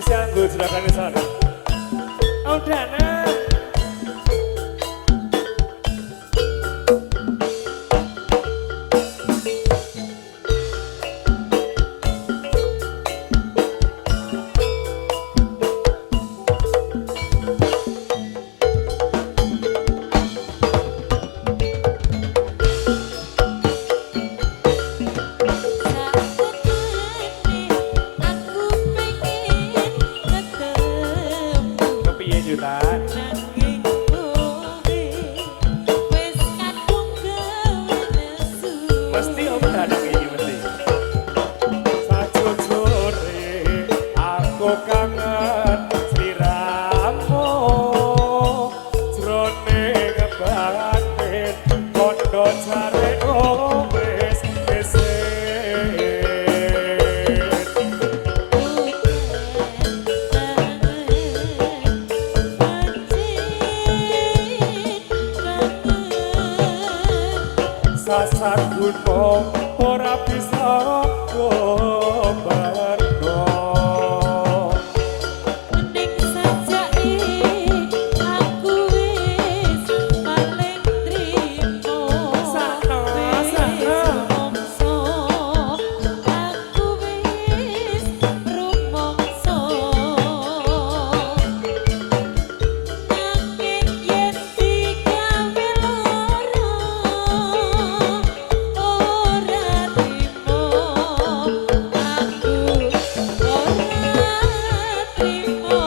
Spesial gue juragan di sana. Oh, Dana. Mesti om dadang ini mesti. Sajujure aku kangen sliramu, jroning batin kondo jare wis isin. Sasar gunung ora bisa gobarno. Mending sajake aku wis paling trimo. Sakno, sakno. Rumangsa aku wis rumangsa. Nanging yen digawe lara ora trimo. Aku ora trimo.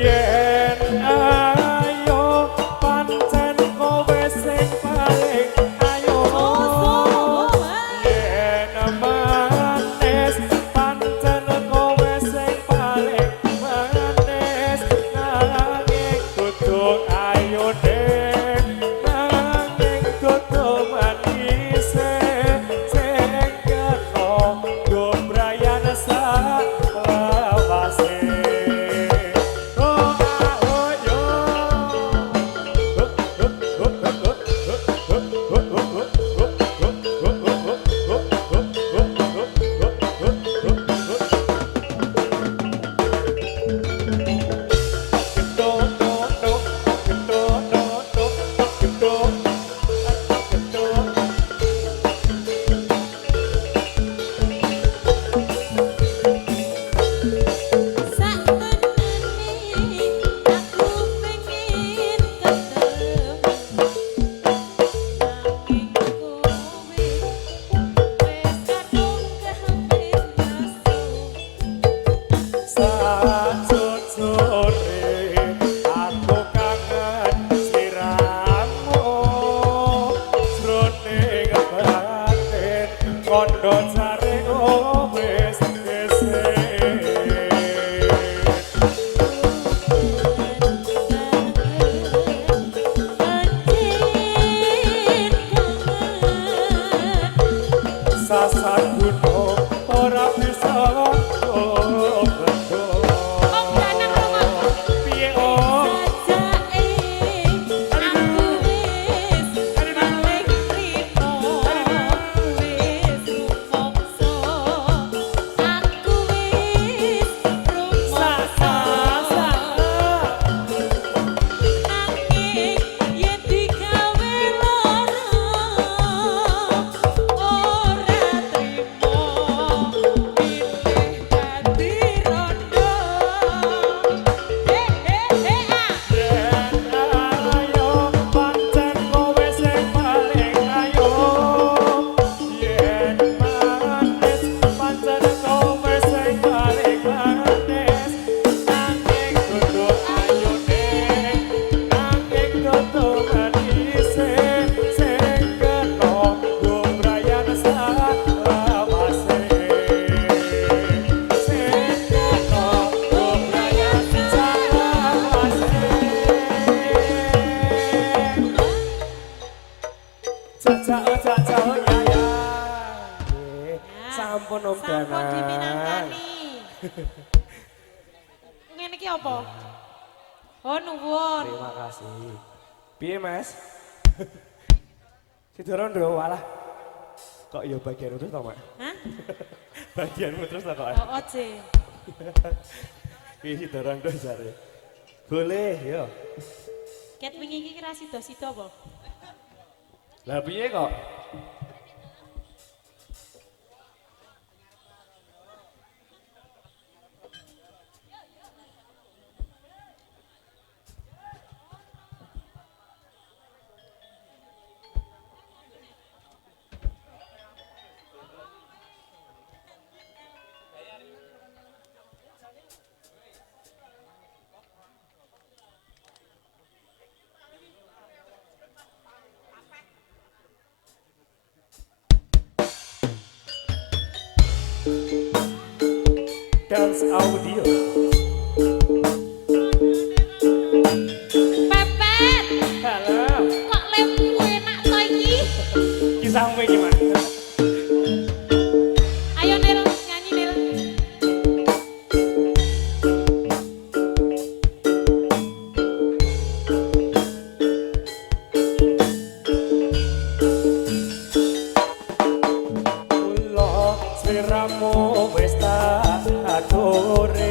Yen ayo pancen kowe sing paling ayo. Yen manis pancen kowe sing paling manis. Nanging kudu ayo deh, nanging kudu manis sing kena gobrayan salawase. Oh ayo. Aku pengen ketemu nanging kowe wis kadung kehampir masuk. Sajujure aku kangen sliramu, jroning batin kondo jare wis isin. Sasar gunung ora bisa gobarno. Piye om? Sampun Om Sampun Danang. diminangkani. Ngene iki apa? Oh, nuwun. Terima kasih. Piye Mas? Sidoro ndo walah. Kok ya bagian itu to, Mak? Hah? Bagianmu terus tak kok. Oh, oce. Iki dorong do jare. Boleh, yo. Ket wingi iki kira sida-sida apa? Lah piye kok? Dance audio. Pepet, Halo. kok lemmu enak to iki? Kisahmu gimana? Ayo Nil, nyanyi Nil. Kula sliramu wis tak aturi.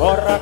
ora